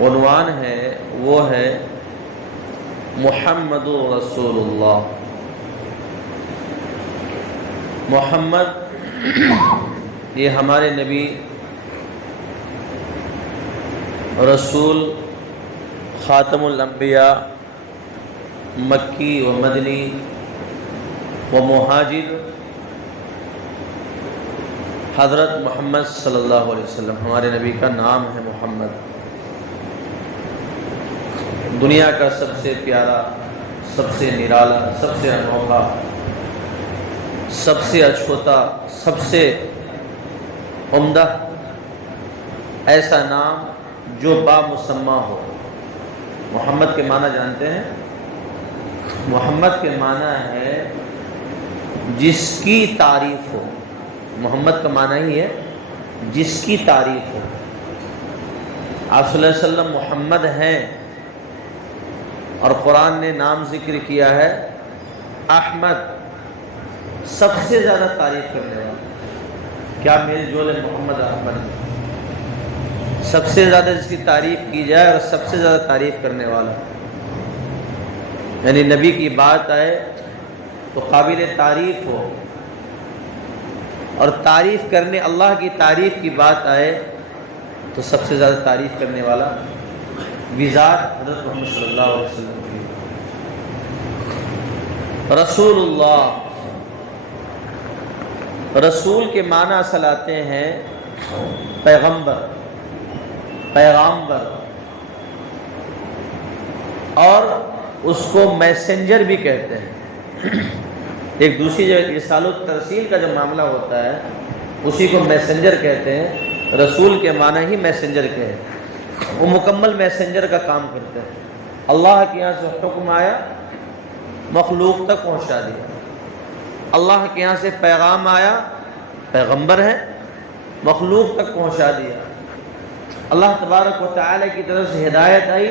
عنوان ہے وہ ہے محمد رسول اللہ۔ محمد یہ ہمارے نبی رسول خاتم الانبیاء مکی و مدنی و مہاجر حضرت محمد صلی اللہ علیہ وسلم، ہمارے نبی کا نام ہے محمد۔ دنیا کا سب سے پیارا، سب سے نرالا، سب سے انوکھا، سب سے اچھوتا، سب سے عمدہ ایسا نام جو بامسمہ ہو۔ محمد کے معنی جانتے ہیں؟ محمد کے معنی ہے جس کی تعریف ہو۔ محمد کا معنی ہی ہے جس کی تعریف ہو۔ آپ صلی اللہ علیہ وسلم محمد ہیں، اور قرآن نے نام ذکر کیا ہے احمد، سب سے زیادہ تعریف کرنے والا۔ کیا میل جول ہے محمد احمد، سب سے زیادہ جس کی تعریف کی جائے اور سب سے زیادہ تعریف کرنے والا، یعنی نبی کی بات آئے تو قابل تعریف ہو، اور تعریف کرنے اللہ کی تعریف کی بات آئے تو سب سے زیادہ تعریف کرنے والا بذات حضرت محمد صلی اللہ علیہ وسلم کی۔ رسول اللہ، رسول کے معنی اصل آتے ہیں پیغمبر، پیغامبر، اور اس کو میسنجر بھی کہتے ہیں۔ ایک دوسری جگہ ارسال و ترسیل کا جو معاملہ ہوتا ہے اسی کو میسنجر کہتے ہیں۔ رسول کے معنی ہی میسنجر کے ہیں، وہ مکمل میسنجر کا کام کرتے ہیں۔ اللہ کے یہاں سے حکم آیا، مخلوق تک پہنچا دیا۔ اللہ کے یہاں سے پیغام آیا، پیغمبر ہے، مخلوق تک پہنچا دیا۔ اللہ تبارک و تعالی کی طرف سے ہدایت آئی،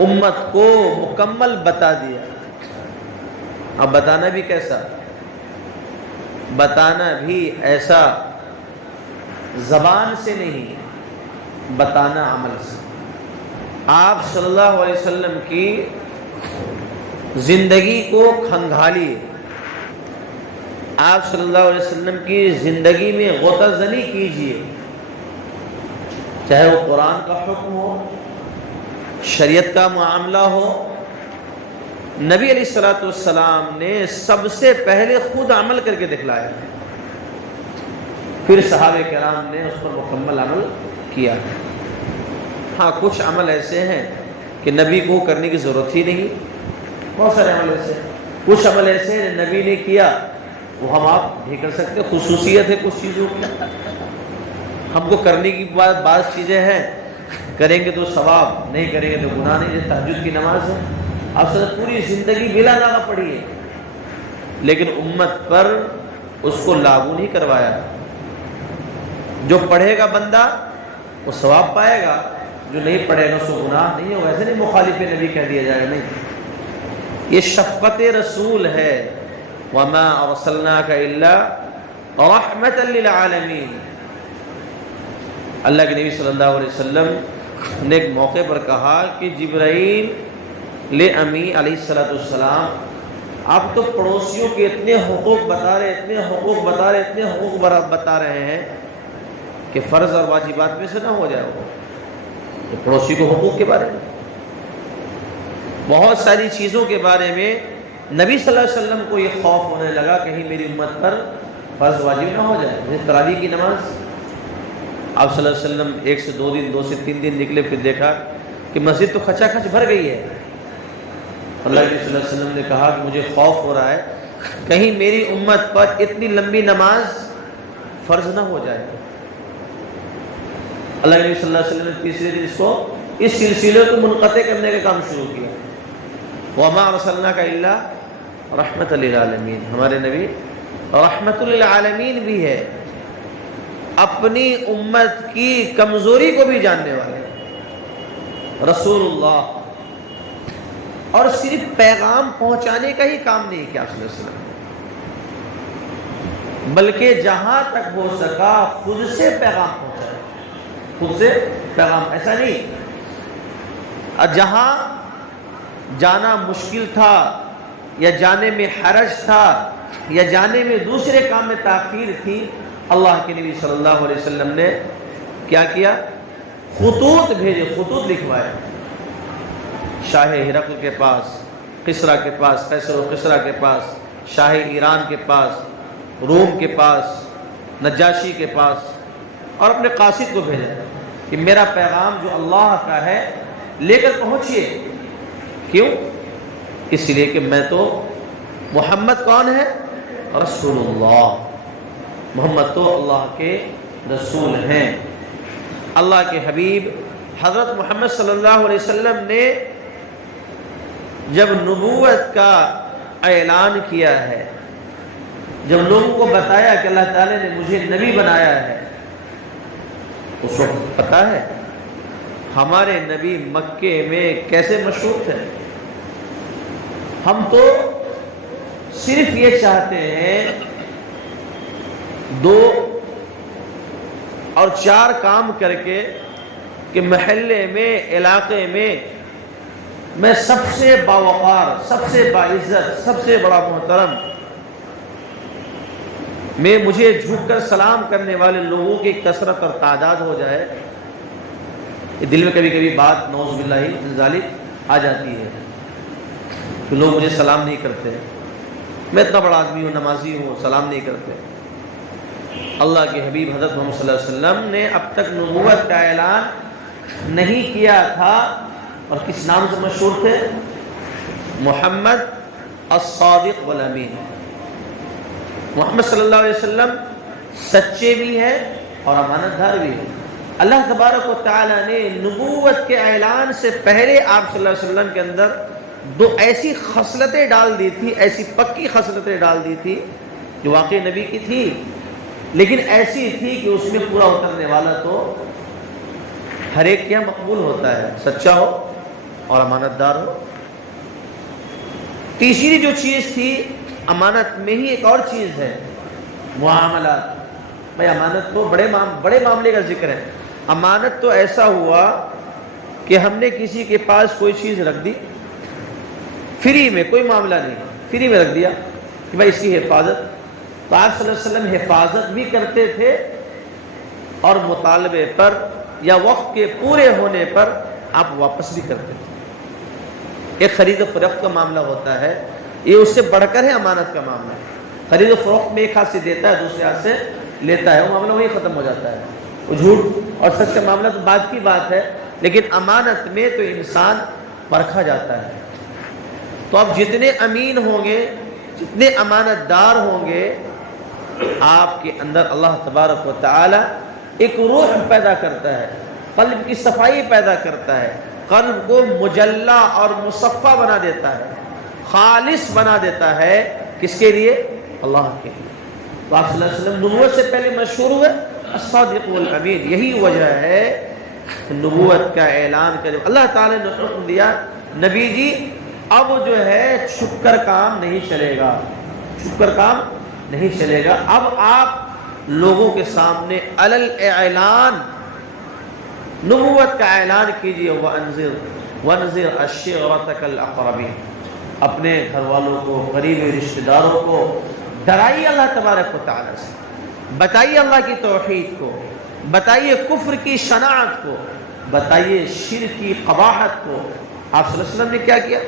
امت کو مکمل بتا دیا۔ اب بتانا بھی کیسا؟ بتانا بھی ایسا زبان سے نہیں، بتانا عمل سے۔ آپ صلی اللہ علیہ وسلم کی زندگی کو کھنگالیے، آپ صلی اللہ علیہ وسلم کی زندگی میں غوطہ زنی کیجیے، چاہے وہ قرآن کا حکم ہو، شریعت کا معاملہ ہو۔ نبی علیہ السلام نے سب سے پہلے خود عمل کر کے دکھلایا، پھر صحابہ کرام نے اس پر مکمل عمل کیا۔ ہاں کچھ عمل ایسے ہیں کہ نبی کو کرنے کی ضرورت ہی نہیں، بہت سارے عمل ایسے ہیں۔ کچھ عمل ایسے ہیں نبی نے کیا وہ ہم آپ بھی کر سکتے، خصوصیت ہے کچھ چیزوں کی۔ ہم کو کرنے کی بعض چیزیں ہیں، کریں گے تو ثواب، نہیں کریں گے تو گناہ نہیں۔ جیسے تہجد کی نماز ہے، آپ سے پوری زندگی بلا ناغہ پڑھی ہے، لیکن امت پر اس کو لاگو نہیں کروایا۔ جو پڑھے گا بندہ وہ ثواب پائے گا، جو نہیں پڑھے گا اس کو گناہ نہیں ہوگا۔ ایسے نہیں مخالف نبی کہہ دیا جائے، نہیں، یہ شفقت رسول ہے۔ وَمَا أَرْسَلْنَاكَ إِلَّا رَحْمَةً لِلْعَالَمِينَ۔ اللہ کے نبی صلی اللہ علیہ وسلم نے ایک موقع پر کہا کہ جبرائیل امی علیہ السلام، آپ تو پڑوسیوں کے اتنے حقوق بتا رہے، اتنے حقوق بتا رہے، اتنے حقوق بتا رہے ہیں کہ فرض اور واجبات میں سے نہ ہو جائے وہ تو پڑوسی کو حقوق کے بارے میں، بہت ساری چیزوں کے بارے میں نبی صلی اللہ علیہ وسلم کو یہ خوف ہونے لگا کہیں میری امت پر فرض واجب نہ ہو جائے۔ جیسے تراویح کی نماز، آپ صلی اللہ علیہ وسلم 1 سے 2 دن، 2 سے 3 دن نکلے، پھر دیکھا کہ مسجد تو کھچا کھچ بھر گئی ہے۔ اللہ کے صلی اللہ علیہ وسلم نے کہا کہ مجھے خوف ہو رہا ہے کہیں میری امت پر اتنی لمبی نماز فرض نہ ہو جائے۔ اللہ کے صلی اللہ علیہ وسلم نے تیسرے دن اس سلسلے کو منقطع کرنے کا کام شروع کیا۔ وَمَا أَرْسَلْنَاكَ إِلَّا رَحْمَةً لِلْعَالَمِينَ، ہمارے نبی رحمت للعالمین بھی ہے، اپنی امت کی کمزوری کو بھی جاننے والے رسول اللہ۔ اور صرف پیغام پہنچانے کا ہی کام نہیں کیا صلی اللہ علیہ وسلم، بلکہ جہاں تک ہو سکا خود سے پیغام پہنچایا، خود سے پیغام ایسا نہیں، جہاں جانا مشکل تھا یا جانے میں حرج تھا یا جانے میں دوسرے کام میں تاخیر تھی، اللہ کے نبی صلی اللہ علیہ وسلم نے کیا کیا؟ خطوط بھیجے، خطوط لکھوائے شاہ ہرقل کے پاس، کسریٰ کے پاس، قیصر و کسریٰ کے پاس، شاہ ایران کے پاس، روم کے پاس، نجاشی کے پاس، اور اپنے قاصد کو بھیجا کہ میرا پیغام جو اللہ کا ہے لے کر پہنچیے۔ کیوں؟ اس لیے کہ میں تو محمد کون ہے؟ رسول اللہ، محمد تو اللہ کے رسول ہیں۔ اللہ کے حبیب حضرت محمد صلی اللہ علیہ وسلم نے جب نبوت کا اعلان کیا ہے، جب لوگوں کو بتایا کہ اللہ تعالیٰ نے مجھے نبی بنایا ہے، اس وقت پتہ ہے ہمارے نبی مکے میں کیسے مشہور تھے؟ ہم تو صرف یہ چاہتے ہیں 2 اور 4 کام کر کے کہ محلے میں، علاقے میں سب سے باوقار، سب سے باعزت، سب سے بڑا محترم، مجھے جھک کر سلام کرنے والے لوگوں کی کثرت اور تعداد ہو جائے۔ یہ دل میں کبھی کبھی بات نعوذ باللہ ذالک آ جاتی ہے کہ لوگ مجھے سلام نہیں کرتے، میں اتنا بڑا آدمی ہوں، نمازی ہوں، سلام نہیں کرتے۔ اللہ کے حبیب حضرت محمد صلی اللہ علیہ وسلم نے اب تک نبوت کا اعلان نہیں کیا تھا، اور کس نام سے مشہور تھے؟ محمد الصادق والامین۔ محمد صلی اللہ علیہ وسلم سچے بھی ہیں اور امانت دار بھی ہیں۔ اللہ تبارک و تعالیٰ نے نبوت کے اعلان سے پہلے آپ صلی اللہ علیہ وسلم کے اندر 2 ایسی خصلتیں ڈال دی تھی، ایسی پکی خصلتیں ڈال دی تھی جو واقعی نبی کی تھی، لیکن ایسی تھی کہ اس میں پورا اترنے والا تو ہر ایک کیا مقبول ہوتا ہے، سچا ہو اور امانت دار ہو۔ تیسری جو چیز تھی، امانت میں ہی ایک اور چیز ہے، معاملات۔ بھائی امانت تو بڑے معاملے کا ذکر ہے۔ امانت تو ایسا ہوا کہ ہم نے کسی کے پاس کوئی چیز رکھ دی فری میں، کوئی معاملہ نہیں، فری میں رکھ دیا کہ بھائی اس کی حفاظت، تو آپ صلی اللہ علیہ وسلم حفاظت بھی کرتے تھے اور مطالبے پر یا وقت کے پورے ہونے پر آپ واپس بھی کرتے تھے۔ ایک خرید و فروخت کا معاملہ ہوتا ہے، یہ اس سے بڑھ کر ہے امانت کا معاملہ۔ خرید و فروخت میں ایک ہاتھ سے دیتا ہے، دوسرے ہاتھ سے لیتا ہے، وہ معاملہ وہی ختم ہو جاتا ہے۔ وہ جھوٹ اور سچ کا معاملہ تو بات کی بات ہے، لیکن امانت میں تو انسان پرکھا جاتا ہے۔ تو اب جتنے امین ہوں گے، جتنے امانت دار ہوں گے، آپ کے اندر اللہ تبارک و تعالی ایک روح پیدا کرتا ہے، قلب کی صفائی پیدا کرتا ہے، قلب کو مجلہ اور مصفہ بنا دیتا ہے، خالص بنا دیتا ہے۔ کس کے لیے؟ اللہ کے لیے۔ تو آپ صلی اللہ علیہ وسلم نبوت سے پہلے مشہور ہوئے الصادق والامین۔ یہی وجہ ہے نبوت کا اعلان کرے اللہ تعالی نے حکم دیا، نبی جی اب جو ہے چھپ کر کام نہیں چلے گا، چھپ کر کام نہیں چلے گا، اب آپ لوگوں کے سامنے علل اعلان نبوت کا اعلان کیجئے۔ وَانذِرْ عَشِيرَتَكَ الْأَقْرَبِينَ، اپنے گھر والوں کو، قریبی رشتہ داروں کو ڈرائیے اللہ تبارک و تعالیٰ سے، بتائیے اللہ کی توحید کو، بتائیے کفر کی شناعت کو، بتائیے شرک کی قباحت کو۔ آپ صلی اللہ علیہ وسلم نے کیا کیا؟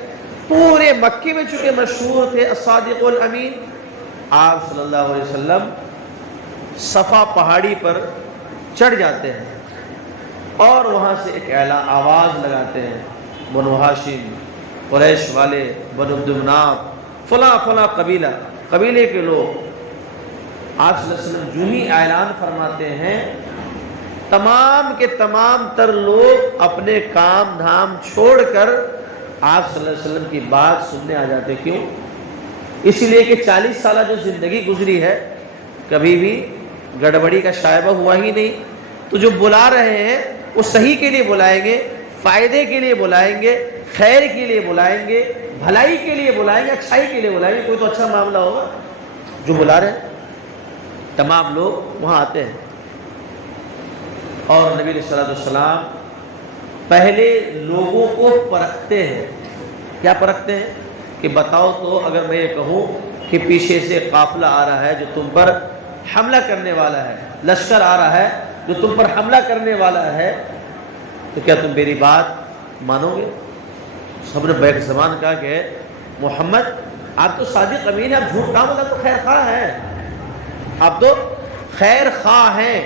پورے مکے میں چونکہ مشہور تھے الصادق والامین، آپ صلی اللہ علیہ وسلم صفا پہاڑی پر چڑھ جاتے ہیں اور وہاں سے ایک اعلان آواز لگاتے ہیں، بنو ہاشم، قریش والے، بنو عبد مناف، فلاں فلاں قبیلے کے لوگ۔ آپ صلی اللہ علیہ وسلم جو ہی اعلان فرماتے ہیں، تمام کے تمام تر لوگ اپنے کام دھام چھوڑ کر آپ صلی اللہ علیہ وسلم کی بات سننے آ جاتے۔ کیوں؟ اس لیے کہ 40 سالہ جو زندگی گزری ہے، کبھی بھی گڑبڑی کا شائبہ ہوا ہی نہیں۔ تو جو بلا رہے ہیں وہ صحیح کے لیے بلائیں گے، فائدے کے لیے بلائیں گے، خیر کے لیے بلائیں گے، بھلائی کے لیے بلائیں گے، اچھائی کے لیے بلائیں گے۔ کوئی تو اچھا معاملہ ہوگا جو بلا رہے ہیں۔ تمام لوگ وہاں آتے ہیں اور نبی صلی اللہ علیہ وسلم پہلے لوگوں کو پرکھتے ہیں. کیا پرکھتے ہیں؟ کہ بتاؤ تو اگر میں یہ کہوں کہ پیچھے سے قافلہ آ رہا ہے جو تم پر حملہ کرنے والا ہے، لشکر آ رہا ہے جو تم پر حملہ کرنے والا ہے، تو کیا تم میری بات مانو گے؟ سب نے بیک زبان کہا کہ محمد آپ تو صادق امین ہیں، آپ جھوٹ کہاں بولا، تو خیر خواہ ہیں، آپ تو خیر خواہ ہیں.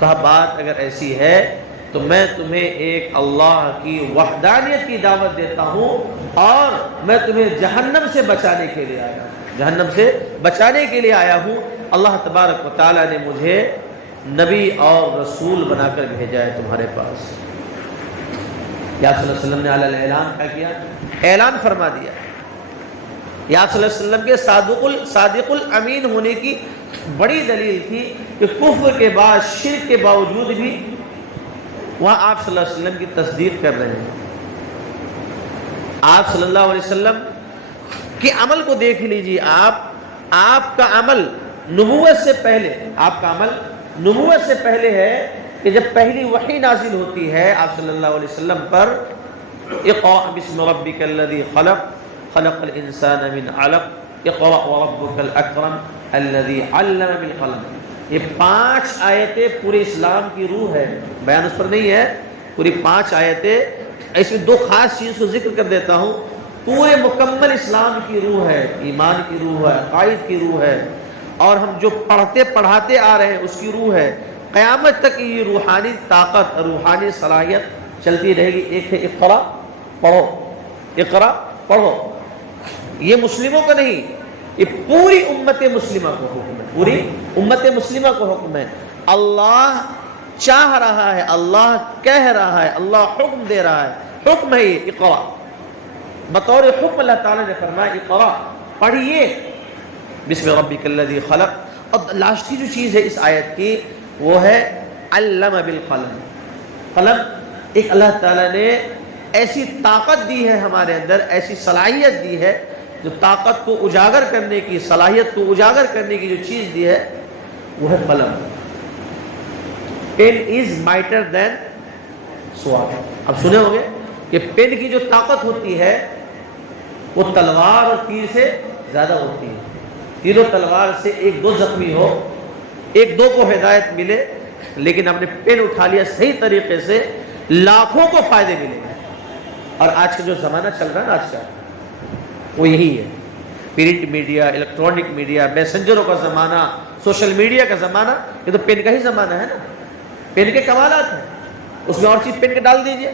کہا بات اگر ایسی ہے تو میں تمہیں ایک اللہ کی وحدانیت کی دعوت دیتا ہوں اور میں تمہیں جہنم سے بچانے کے لیے آیا ہوں، جہنم سے بچانے کے لیے آیا ہوں. اللہ تبارک و تعالیٰ نے مجھے نبی اور رسول بنا کر بھیجا ہے تمہارے پاس. یا صلی اللہ علیہ وسلم نے علی اعلان کیا کیا؟ اعلان فرما دیا. یا صلی اللہ علیہ وسلم کے صادق الامین ہونے کی بڑی دلیل تھی کہ کفر کے بعد، شرک کے باوجود بھی وہاں آپ صلی اللہ علیہ وسلم کی تصدیق کر رہے ہیں. آپ صلی اللہ علیہ وسلم کے عمل کو دیکھ لیجیے. آپ کا عمل نبوت سے پہلے، آپ کا عمل نبوت سے پہلے ہے کہ جب پہلی وحی نازل ہوتی ہے آپ صلی اللہ علیہ وسلم پر، اقرأ بسم ربک الذی خلق خلق الانسان من علق اقرأ وربک الاکرم الذی علم بالقلم. یہ 5 آیتیں پورے اسلام کی روح ہے، بیان اس پر نہیں ہے، پوری 5 آیتیں. اس میں 2 خاص چیز کو ذکر کر دیتا ہوں. پورے مکمل اسلام کی روح ہے، ایمان کی روح ہے، عقائد کی روح ہے، اور ہم جو پڑھتے پڑھاتے آ رہے ہیں اس کی روح ہے. قیامت تک یہ روحانی طاقت، روحانی صلاحیت چلتی رہے گی. ایک ہے اقرا پڑھو، اقرا پڑھو. یہ مسلموں کا نہیں، یہ پوری امت مسلمہ کو حکم ہے، پوری امت مسلمہ کو حکم ہے. اللہ چاہ رہا ہے، اللہ کہہ رہا ہے، اللہ حکم دے رہا ہے، حکم ہے یہ اقرا. بطور حکم اللہ تعالیٰ نے فرمایا اقرا پڑھیے بسم ربک الذی خلق. اور لاسٹ کی جو چیز ہے اس آیت کی وہ ہے علم بالقلم. قلم ایک اللہ تعالیٰ نے ایسی طاقت دی ہے ہمارے اندر، ایسی صلاحیت دی ہے، جو طاقت کو اجاگر کرنے کی، صلاحیت کو اجاگر کرنے کی جو چیز دی ہے وہ ہے قلم. Pen is mightier than sword. اب سنے ہوں گے کہ پین کی جو طاقت ہوتی ہے وہ تلوار اور تیر سے زیادہ ہوتی ہے. تیر و تلوار سے 1-2 زخمی ہو، 1-2 کو ہدایت ملے، لیکن ہم نے پین اٹھا لیا صحیح طریقے سے لاکھوں کو فائدے ملے گا. اور آج کا جو زمانہ چل رہا ہے نا آج کا، وہ یہی ہے. پرنٹ میڈیا، الیکٹرانک میڈیا، میسنجروں کا زمانہ، سوشل میڈیا کا زمانہ. یہ تو پین کا ہی زمانہ ہے نا. پین کے کمالات ہیں، اس میں اور چیز پین کے ڈال دیجئے.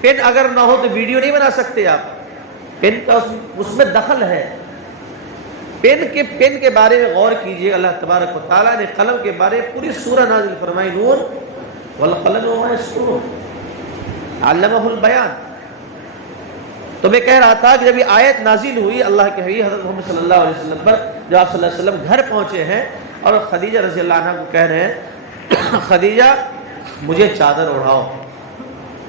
پین اگر نہ ہو تو ویڈیو نہیں بنا سکتے آپ. پین کا اس میں دخل ہے. پین کے بارے میں غور کیجئے. اللہ تبارک و تعالیٰ نے قلم کے بارے میں پوری سورہ نازل فرمائی. نون والقلم وما یسطرون علمہ البیان. تو میں کہہ رہا تھا کہ جب یہ آیت نازل ہوئی اللہ کے حبیب حضرت محمد صلی اللہ علیہ وسلم پر، جب آپ صلی اللہ علیہ وسلم گھر پہنچے ہیں اور خدیجہ رضی اللہ عنہ کو کہہ رہے ہیں خدیجہ مجھے چادر اڑھاؤ،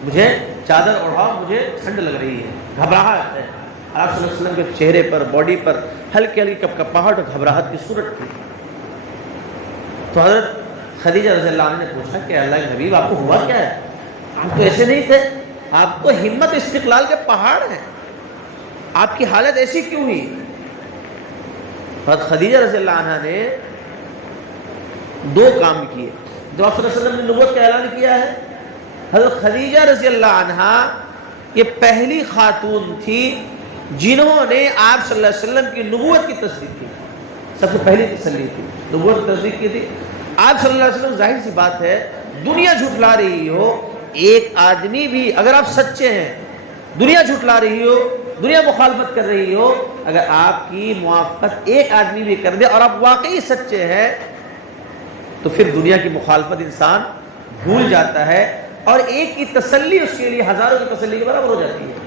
مجھے چادر اڑھاؤ، مجھے ٹھنڈ لگ رہی ہے، گھبراہٹ ہے. آپ صلی اللہ علیہ وسلم کے چہرے پر، باڈی پر ہلکی ہلکی کپکپاہٹ اور گھبراہٹ کی صورت تھی. تو حضرت خدیجہ رضی اللہ عنہ نے پوچھا کہ اللہ کے حبیب آپ کو ہوا کیا ہے؟ آپ تو ایسے نہیں تھے، آپ تو ہمت استقلال کے پہاڑ ہیں، آپ کی حالت ایسی کیوں ہوئی؟ حضرت خدیجہ رضی اللہ عنہ نے 2 کام کیے. جو آپ صلی اللہ علیہ وسلم نے نبوت کا اعلان کیا ہے، حضرت خدیجہ رضی اللہ عنہ یہ پہلی خاتون تھی جنہوں نے آپ صلی اللہ علیہ وسلم کی نبوت کی تصدیق کی. سب سے پہلی تسلی تھی، نبوت کی تصدیق کی تھی. آپ صلی اللہ علیہ وسلم، ظاہر سی بات ہے دنیا جھٹلا رہی ہو، ایک آدمی بھی اگر آپ سچے ہیں، دنیا جھٹلا رہی ہو، دنیا مخالفت کر رہی ہو، اگر آپ کی موافقت ایک آدمی بھی کر دے اور آپ واقعی سچے ہیں تو پھر دنیا کی مخالفت انسان بھول جاتا ہے، اور ایک کی تسلی اس کے لیے ہزاروں کی تسلی کے برابر ہو جاتی ہے.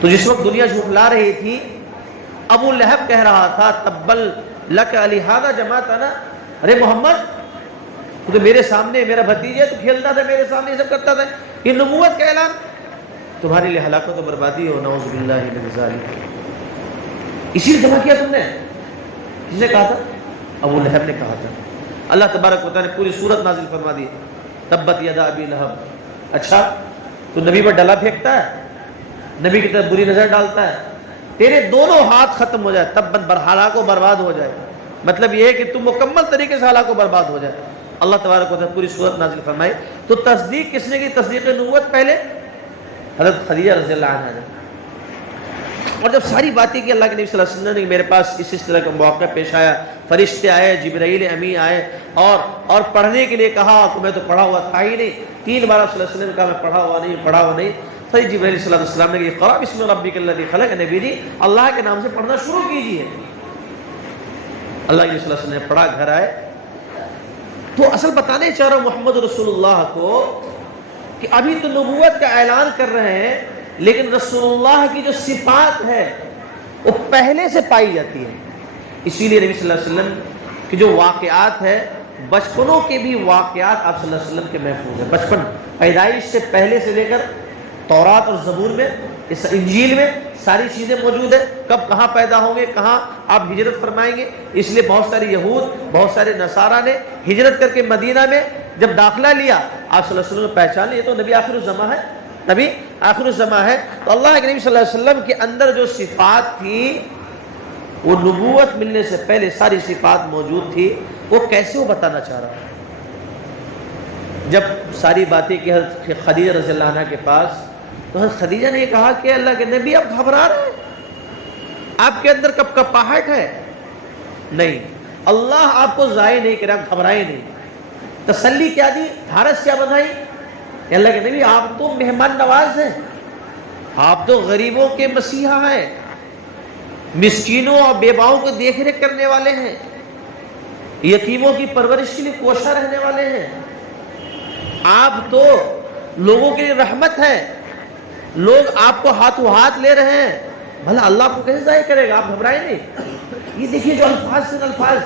تو جس وقت دنیا جھٹلا رہی تھی، ابو لہب کہہ رہا تھا تبل لک لہذا جماعتنا، ارے محمد تو میرے سامنے میرا بھتیجا تو کھیلتا تھا، میرے سامنے یہ سب کرتا تھا، یہ نبوت کا اعلان، تمہارے لیے ہلاکت و بربادی ہو، نعوذ باللہ من ذالک. اسی لیے جمع کیا تم نے. کس نے کہا تھا؟ ابو لہب نے کہا تھا. اللہ تبارک و تعالیٰ نے پوری سورت نازل فرما دی. تبت یدا ابی لہب، اچھا تو نبی پر ڈلا پھینکتا ہے، نبی کی طرف بری نظر ڈالتا ہے، تیرے دونوں ہاتھ ختم ہو جائے، تبت ہلاک و برباد ہو جائے، مطلب یہ ہے کہ تم مکمل طریقے سے ہلاک و برباد ہو جائے۔ اللہ تبارک و تعالیٰ پوری صورت نازل فرمائی۔ تو تصدیق کس نے کی؟ تصدیق نبوت پہلے حضرت خدیجہ رضی اللہ عنہا نے، اور جب ساری باتیں کی اللہ کے نبی صلی اللہ علیہ وسلم نے، میرے پاس اس طرح کا موقع پیش آیا، فرشتے آئے، جبرائیل امی آئے اور پڑھنے کے لیے کہا کہ میں تو پڑھا ہوا تھا ہی نہیں، 3 بار صلی اللہ علیہ وسلم نے کہا میں پڑھا ہوا نہیں، پھر جبرائیل صلی اللہ علیہ وسلم نے کہا اقرأ بسم ربک الذی خلق، نبی جی اللہ کے نام سے پڑھنا شروع کیجیے۔ اللہ کے نبی صلی اللہ علیہ وسلم نے پڑھا، گھر آئے تو اصل بتانے چاہ رہا ہوں محمد رسول اللہ کو کہ ابھی تو نبوت کا اعلان کر رہے ہیں، لیکن رسول اللہ کی جو صفات ہے وہ پہلے سے پائی جاتی ہے۔ اسی لیے نبی صلی اللہ علیہ وسلم کی جو واقعات ہے، بچپنوں کے بھی واقعات آپ صلی اللہ علیہ وسلم کے محفوظ ہیں۔ بچپن، پیدائش سے پہلے سے لے کر تورات اور زبور میں، اس انجیل میں ساری چیزیں موجود ہیں، کب کہاں پیدا ہوں گے، کہاں آپ ہجرت فرمائیں گے۔ اس لیے بہت سارے یہود، بہت سارے نصارہ نے ہجرت کر کے مدینہ میں جب داخلہ لیا، آپ صلی اللہ علیہ وسلم نے پہچان لیا تو نبی آخر الزماں ہے، نبی آخر الزماں ہے۔ تو اللہ کے نبی صلی اللہ علیہ وسلم کے اندر جو صفات تھی وہ نبوت ملنے سے پہلے ساری صفات موجود تھی، وہ کیسے وہ بتانا چاہ رہا ہے۔ جب ساری باتیں کی حضرت خدیجہ رضی اللہ عنہ کے پاس، تو حضرت خدیجہ نے یہ کہا کہ اللہ کے نبی آپ گھبرا رہے ہیں، آپ کے اندر کب کپاہٹ ہے؟ نہیں، اللہ آپ کو ضائع نہیں کرے، آپ گھبرائے نہیں۔ تسلی کیا دی، دھارس کیا بندھائی کہ اللہ کے نبی آپ تو مہمان نواز ہیں، آپ تو غریبوں کے مسیحا ہیں، مسکینوں اور بیواؤں کو دیکھ ریکھ کرنے والے ہیں، یتیموں کی پرورش کے لیے کوشاں رہنے والے ہیں، آپ تو لوگوں کے لیے رحمت ہے، لوگ آپ کو ہاتھوں ہاتھ لے رہے ہیں، بھلا اللہ آپ کو کیسے ضائع کرے گا، آپ گھبرائیں نہیں۔ یہ دیکھیے جو الفاظ سے الفاظ،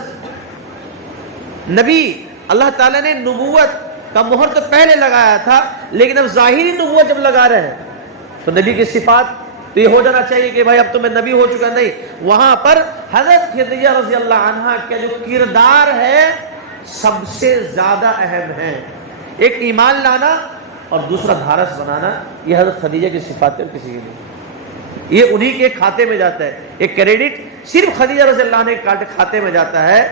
نبی اللہ تعالیٰ نے نبوت کا مہر تو پہلے لگایا تھا، لیکن اب ظاہری نبوت جب لگا رہے ہیں تو نبی کی صفات تو یہ ہو جانا چاہیے کہ بھائی اب تو میں نبی ہو چکا، نہیں، وہاں پر حضرت خدیجہ رضی اللہ عنہا کا جو کردار ہے سب سے زیادہ اہم ہے۔ ایک ایمان لانا اور دوسرا دھارس بنانا، یہ حضرت خدیجہ کی صفات ہے، کسی کی نہیں، یہ انہی کے کھاتے میں جاتا ہے، ایک کریڈٹ صرف خدیجہ رضی اللہ عنہ کے کھاتے میں جاتا ہے۔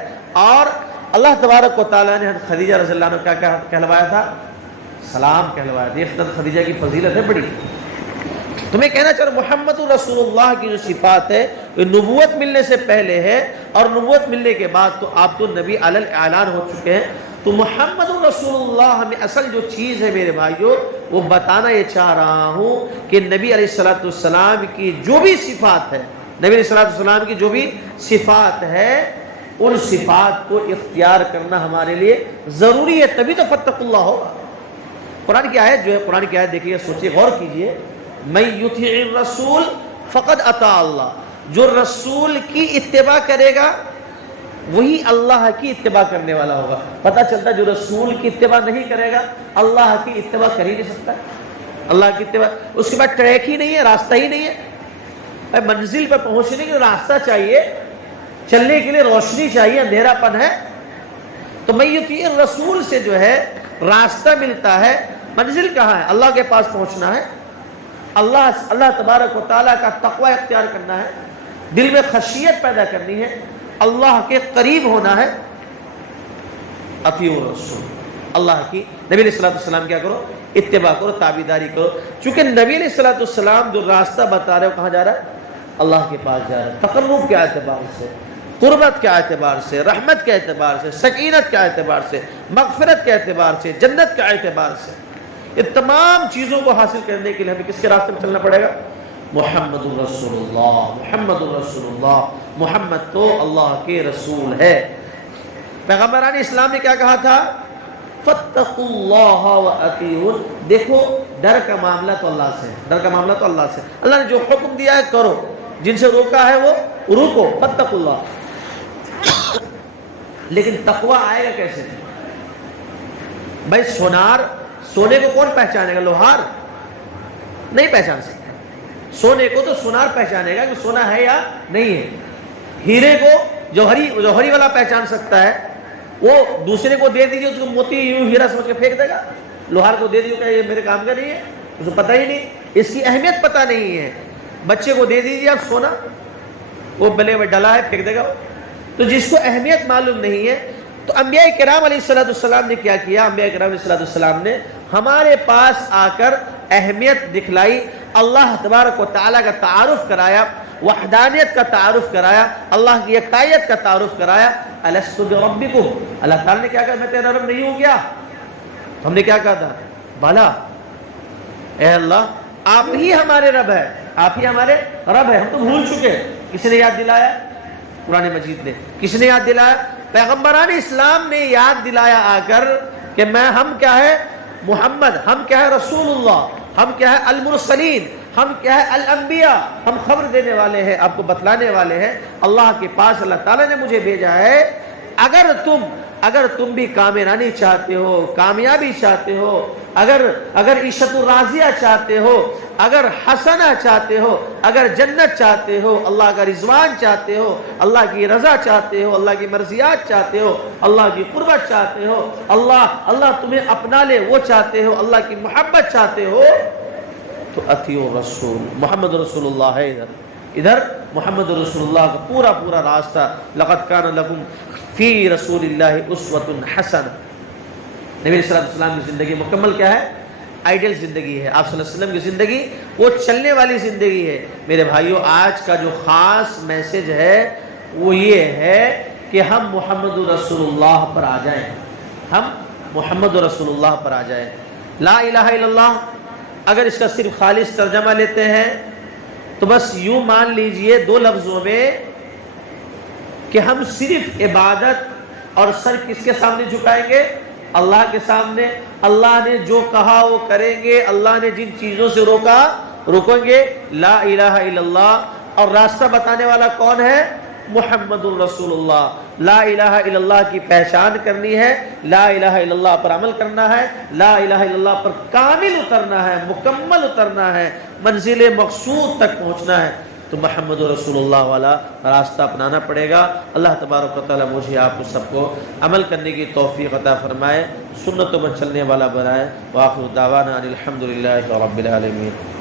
اور اللہ تبارک و تعالیٰ نے حضرت خدیجہ رضی اللہ عنہ کیا کہلوایا تھا؟ سلام کہلوایا تھا۔ یہ حضرت خدیجہ کی فضیلت ہے بڑی۔ تو میں کہنا چاہ رہا ہوں محمد رسول اللہ کی جو صفات ہے یہ نبوت ملنے سے پہلے ہے، اور نبوت ملنے کے بعد تو آپ تو نبی علی اعلان ہو چکے ہیں۔ تو محمد رسول اللہ میں اصل جو چیز ہے میرے بھائیوں، وہ بتانا یہ چاہ رہا ہوں کہ نبی علیہ الصلوۃ والسلام کی جو بھی صفات ہے، نبی علیہ الصلوۃ والسلام کی جو بھی صفات ہے، ان صفات کو اختیار کرنا ہمارے لیے ضروری ہے، تبھی تو فتق اللہ ہوگا۔ قرآن کی آیت جو ہے، قرآن کی آیت دیکھیے، سوچیے، غور کیجیے، من یطیع الرسول فقد اطاع اللہ، جو رسول کی اتباع کرے گا وہی اللہ کی اتباع کرنے والا ہوگا۔ پتہ چلتا ہے جو رسول کی اتباع نہیں کرے گا اللہ کی اتباع کر ہی نہیں سکتا، اللہ کی اتباع اس کے بعد ٹریک ہی نہیں ہے، راستہ ہی نہیں ہے۔ منزل پر پہنچنے کے لیے راستہ چاہیے، چلنے کے لیے روشنی چاہیے، اندھیرا پن ہے۔ تو من یطیع الرسول سے جو ہے راستہ ملتا ہے، منزل کہاں ہے؟ اللہ کے پاس پہنچنا ہے، اللہ تبارک و تعالیٰ کا تقوی اختیار کرنا ہے، دل میں خشیت پیدا کرنی ہے، اللہ کے قریب ہونا ہے۔ اطیعوا الرسول، اللہ کی نبی علیہ الصلوۃ والسلام کیا کرو؟ اتباع کرو، تابعداری کرو، چونکہ نبی علیہ الصلوۃ والسلام جو راستہ بتا رہے ہو کہاں جا رہا ہے؟ اللہ کے پاس جا رہا ہے، تقرب کے اعتبار سے، قربت کے اعتبار سے، رحمت کے اعتبار سے، سکینت کے اعتبار سے، مغفرت کے اعتبار سے، جنت کے اعتبار سے، یہ تمام چیزوں کو حاصل کرنے کے لیے ہمیں کس کے راستے میں چلنا پڑے گا؟ محمد الرسول اللہ، محمد الرسول اللہ، محمد تو اللہ کے رسول ہے۔ پیغمبران اسلام نے کیا کہا تھا؟ فاتقوا اللہ واطیعون، دیکھو ڈر کا معاملہ تو اللہ سے ہے، ڈر کا معاملہ تو اللہ سے، اللہ نے جو حکم دیا ہے کرو، جن سے روکا ہے وہ روکو، فاتقوا اللہ۔ لیکن تقوی آئے گا کیسے؟ بھائی سونے کو کون پہچانے گا؟ لوہار نہیں پہچان سکتا، سونے کو تو سونار پہچانے گا کہ سونا ہے یا نہیں ہے، ہیرے کو جوہری والا پہچان سکتا ہے، وہ دوسرے کو دے دیجیے، اس کو موتی یوں ہیرا سمجھ کے پھینک دے گا، لوہار کو دے دیجیے کہ یہ میرے کام کا نہیں ہے، اس کو پتہ ہی نہیں، اس کی اہمیت پتہ نہیں ہے۔ بچے کو دے دیجیے آپ سونا، وہ بلے میں ڈلا ہے پھینک دے گا۔ تو جس کو اہمیت معلوم نہیں ہے، تو انبیاء کرام علیہ السلام نے کیا کیا؟ انبیاء کرام علیہ السلام نے ہمارے پاس آ کر اہمیت دکھلائی، اللہ تبارک و تعالیٰ کا تعارف کرایا، وحدانیت کا تعارف کرایا، اللہ کی یکتائیت کا تعارف کرایا۔ الست بربکم، اللہ تعالیٰ نے کیا کہا؟ میں تیرا رب نہیں ہوں کیا؟ ہم نے کیا کہا تھا؟ بھلا اے اللہ آپ ہی ہمارے رب ہے، آپ ہی ہمارے رب ہے، ہم تو بھول چکے۔ کس نے یاد دلایا؟ قرآن مجید نے۔ کس نے یاد دلایا؟ پیغمبران اسلام نے یاد دلایا آ کر کہ ہم کیا ہے؟ محمد، ہم کیا ہے؟ رسول اللہ، ہم کیا ہے؟ المرسلین، ہم کیا ہے؟ الانبیاء، ہم خبر دینے والے ہیں، آپ کو بتلانے والے ہیں اللہ کے پاس اللہ تعالیٰ نے مجھے بھیجا ہے۔ اگر تم بھی کامرانی چاہتے ہو، کامیابی چاہتے ہو، اگر عیشت الراضیہ چاہتے ہو، اگر حسنہ چاہتے ہو، اگر جنت چاہتے ہو، اللہ کا رضوان چاہتے ہو، اللہ کی رضا چاہتے ہو، اللہ کی مرضیات چاہتے ہو، اللہ کی قربت چاہتے ہو، اللہ تمہیں اپنا لے وہ چاہتے ہو، اللہ کی محبت چاہتے ہو، تو اطیعوا الرسول۔ محمد رسول اللہ ہے ادھر محمد رسول اللہ کا پورا راستہ۔ لقد کان لکم فی رسول اللہ اسوۃ حسنہ۔ نبی صلی اللہ علیہ وسلم کی زندگی مکمل کیا ہے؟ آئیڈیل زندگی ہے۔ آپ صلی اللہ علیہ وسلم کی زندگی وہ چلنے والی زندگی ہے۔ میرے بھائیوں، آج کا جو خاص میسج ہے وہ یہ ہے کہ ہم محمد رسول اللہ پر آ جائیں، ہم محمد رسول اللہ پر آ جائیں۔ لا الہ الا اللہ اگر اس کا صرف خالص ترجمہ لیتے ہیں تو بس یوں مان لیجئے دو لفظوں میں کہ ہم صرف عبادت اور سر کس کے سامنے جھکائیں گے؟ اللہ کے سامنے۔ اللہ نے جو کہا وہ کریں گے، اللہ نے جن چیزوں سے روکا رکیں گے۔ لا الہ الا اللہ، اور راستہ بتانے والا کون ہے؟ محمد الرسول اللہ۔ لا الہ الا اللہ کی پہچان کرنی ہے، لا الہ الا اللہ پر عمل کرنا ہے، لا الہ الا اللہ پر کامل اترنا ہے، مکمل اترنا ہے، منزل مقصود تک پہنچنا ہے، تو محمد رسول اللہ والا راستہ اپنانا پڑے گا۔ اللہ تبارک و تعالیٰ مجھے آپ کو سب کو عمل کرنے کی توفیق عطا فرمائے، سنتوں پر چلنے والا بنائے۔ وآخر دعوانا ان الحمد للہ رب العالمین۔